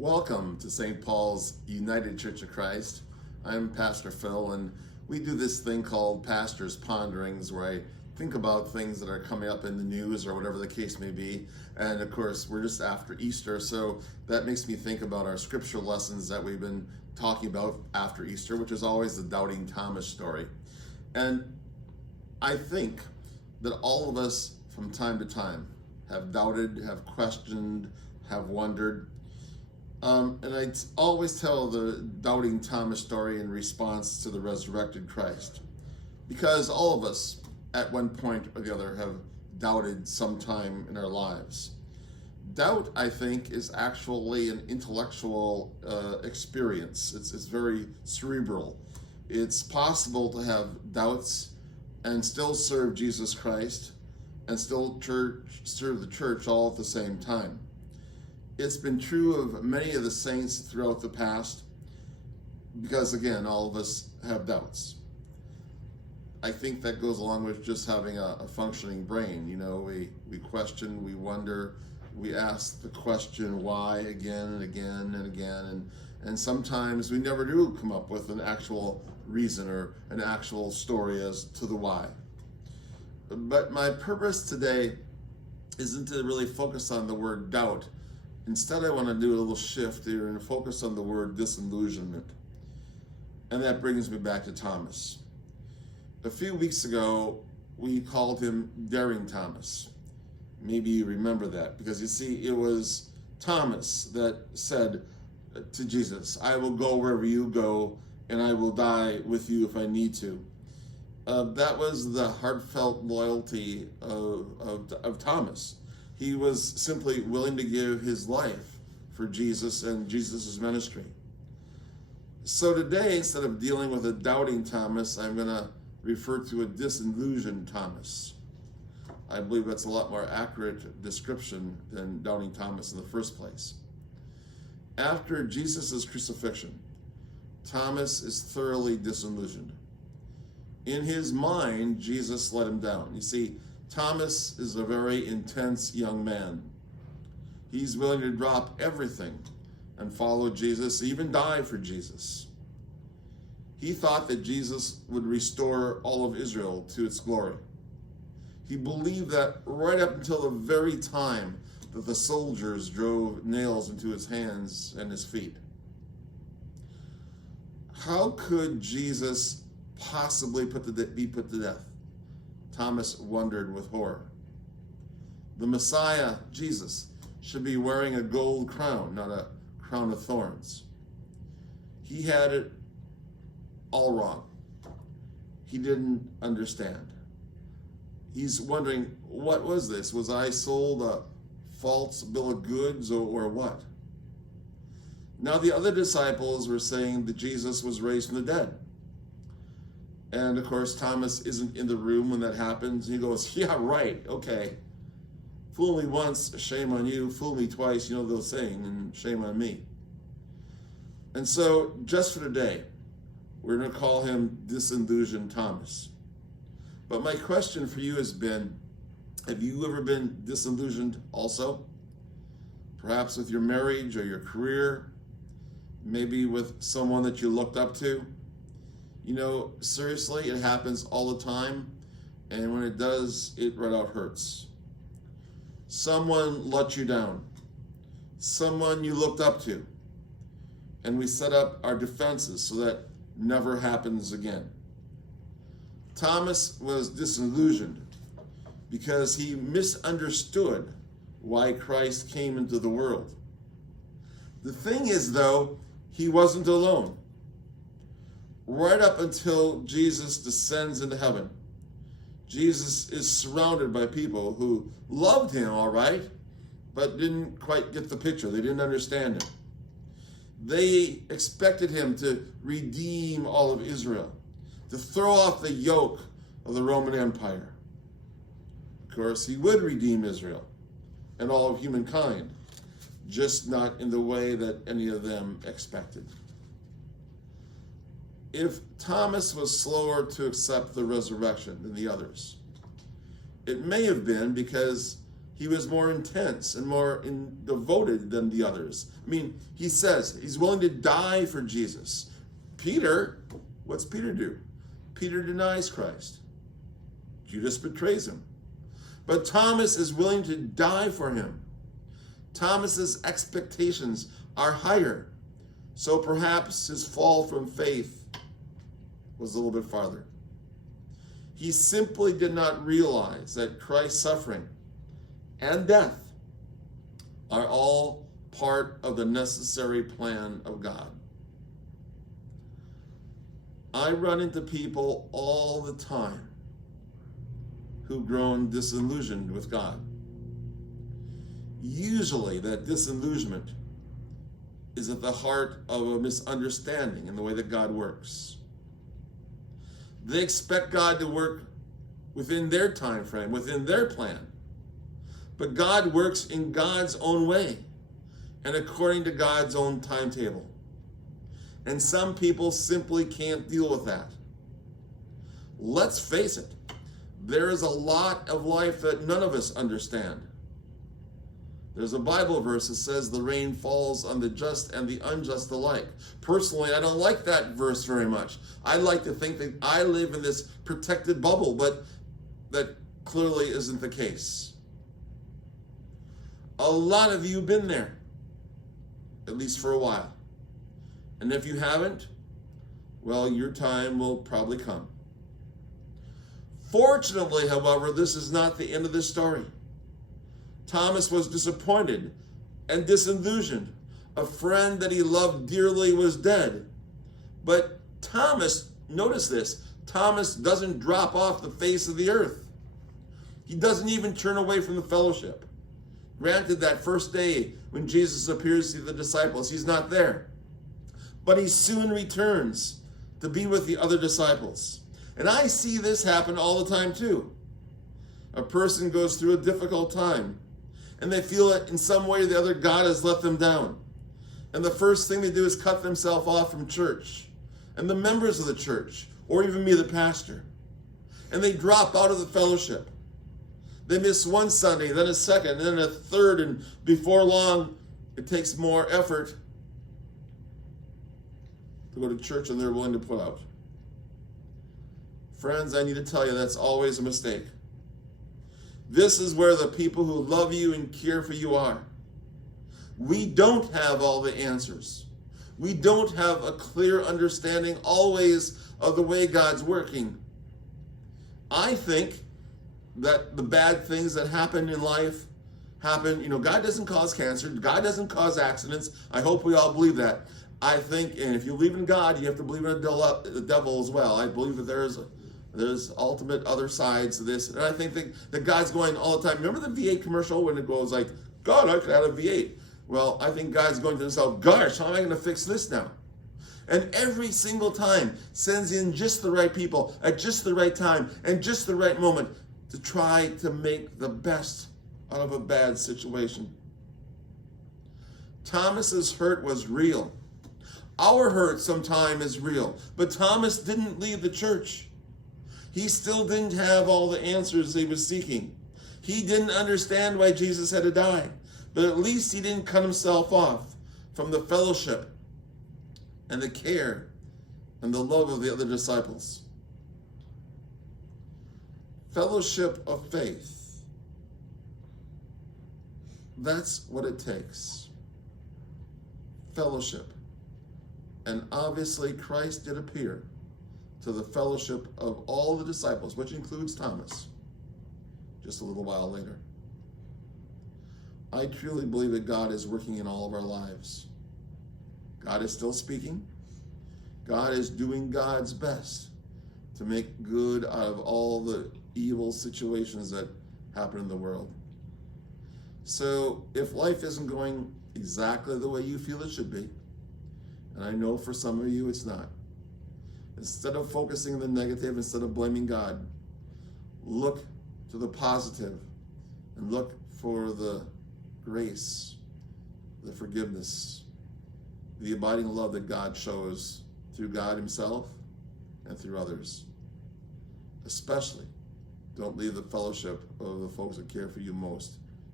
Welcome to St. Paul's United Church of Christ. I'm Pastor Phil, and we do this thing called Pastor's Ponderings, where I think about things that are coming up in the news or whatever the case may be. And of course, we're just after Easter, so that makes me think about our scripture lessons that we've been talking about after Easter, which is always the doubting Thomas story. And I think that all of us from time to time have doubted, have questioned, have wondered. And I always tell the doubting Thomas story in response to the resurrected Christ, because all of us at one point or the other have doubted sometime in our lives. Doubt, I think, is actually an intellectual experience. It's very cerebral. It's possible to have doubts and still serve Jesus Christ and still serve the church all at the same time. It's been true of many of the saints throughout the past because, again, all of us have doubts. I think that goes along with just having a functioning brain. You know, we question, we wonder, we ask the question why again and again and again, and sometimes we never do come up with an actual reason or an actual story as to the why. But my purpose today isn't to really focus on the word doubt. Instead, I want to do a little shift here and focus on the word disillusionment. And that brings me back to Thomas. A few weeks ago, we called him Daring Thomas. Maybe you remember that, because you see, it was Thomas that said to Jesus, "I will go wherever you go, and I will die with you if I need to." That was the heartfelt loyalty of Thomas. He was simply willing to give his life for Jesus and Jesus' ministry. So today, instead of dealing with a doubting Thomas, I'm going to refer to a disillusioned Thomas. I believe that's a lot more accurate description than doubting Thomas in the first place. After Jesus' crucifixion, Thomas is thoroughly disillusioned. In his mind, Jesus let him down. You see, Thomas is a very intense young man. He's willing to drop everything and follow Jesus, even die for Jesus. He thought that Jesus would restore all of Israel to its glory. He believed that right up until the very time that the soldiers drove nails into his hands and his feet. How could Jesus possibly be put to death? Thomas wondered with horror. The Messiah, Jesus, should be wearing a gold crown, not a crown of thorns. He had it all wrong. He didn't understand. He's wondering, what was this? Was I sold a false bill of goods or what? Now the other disciples were saying that Jesus was raised from the dead. And of course, Thomas isn't in the room when that happens. He goes, "Yeah, right, okay. Fool me once, shame on you. Fool me twice, you know the saying, and shame on me." And so, just for today, we're going to call him Disillusioned Thomas. But my question for you has been, have you ever been disillusioned also? Perhaps with your marriage or your career, maybe with someone that you looked up to. You know, seriously, it happens all the time, and when it does, it right out hurts. Someone let you down, someone you looked up to, and we set up our defenses so that never happens again. Thomas was disillusioned because he misunderstood why Christ came into the world. The thing is, though, he wasn't alone. Right up until Jesus descends into heaven, Jesus is surrounded by people who loved him, all right, but didn't quite get the picture. They didn't understand him. They expected him to redeem all of Israel, to throw off the yoke of the Roman Empire. Of course, he would redeem Israel and all of humankind, just not in the way that any of them expected. If Thomas was slower to accept the resurrection than the others, it may have been because he was more intense and more devoted than the others. I mean, he says he's willing to die for Jesus. Peter, what's Peter do? Peter denies Christ. Judas betrays him. But Thomas is willing to die for him. Thomas's expectations are higher. So perhaps his fall from faith was a little bit farther. He simply did not realize that Christ's suffering and death are all part of the necessary plan of God. I run into people all the time who've grown disillusioned with God. Usually that disillusionment is at the heart of a misunderstanding in the way that God works. They expect God to work within their time frame, within their plan. But God works in God's own way and according to God's own timetable. And some people simply can't deal with that. Let's face it, there is a lot of life that none of us understand. There's a Bible verse that says the rain falls on the just and the unjust alike. Personally, I don't like that verse very much. I like to think that I live in this protected bubble, but that clearly isn't the case. A lot of you have been there, at least for a while. And if you haven't, well, your time will probably come. Fortunately, however, this is not the end of the story. Thomas was disappointed and disillusioned. A friend that he loved dearly was dead. But Thomas, notice this, Thomas doesn't drop off the face of the earth. He doesn't even turn away from the fellowship. Granted, that first day when Jesus appears to the disciples, he's not there. But he soon returns to be with the other disciples. And I see this happen all the time too. A person goes through a difficult time, and they feel that in some way or the other God has let them down. And the first thing they do is cut themselves off from church and the members of the church, or even me, the pastor. And they drop out of the fellowship. They miss one Sunday, then a second, and then a third, and before long, it takes more effort to go to church than they're willing to put out. Friends, I need to tell you, that's always a mistake. This is where the people who love you and care for you are. We don't have all the answers. We don't have a clear understanding always of the way God's working. I think that the bad things that happen in life happen. God doesn't cause cancer. God doesn't cause accidents. I hope we all believe that. I think, and if you believe in God, you have to believe in the devil as well. I believe that there's ultimate other sides to this. And I think that God's going all the time. Remember the V8 commercial when it goes like, God, I could have a V8. Well, I think God's going to himself, gosh, how am I going to fix this now? And every single time sends in just the right people at just the right time and just the right moment to try to make the best out of a bad situation. Thomas's hurt was real. Our hurt sometimes is real. But Thomas didn't leave the church. He still didn't have all the answers he was seeking. He didn't understand why Jesus had to die. But at least he didn't cut himself off from the fellowship and the care and the love of the other disciples. Fellowship of faith. That's what it takes. Fellowship. And obviously Christ did appear to the fellowship of all the disciples, which includes Thomas, just a little while later. I truly believe that God is working in all of our lives. God is still speaking. God is doing God's best to make good out of all the evil situations that happen in the world. So if life isn't going exactly the way you feel it should be, and I know for some of you it's not, instead of focusing on the negative, instead of blaming God, look to the positive and look for the grace, the forgiveness, the abiding love that God shows through God himself and through others. Especially, don't leave the fellowship of the folks that care for you most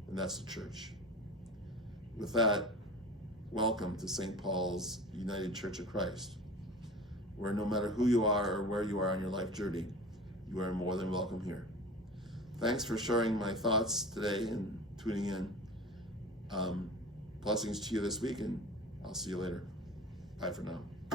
and that's the church. With that, welcome to St. Paul's United Church of Christ, where no matter who you are or where you are on your life journey, you are more than welcome here. Thanks for sharing my thoughts today and tuning in. Blessings to you this week, and I'll see you later. Bye for now.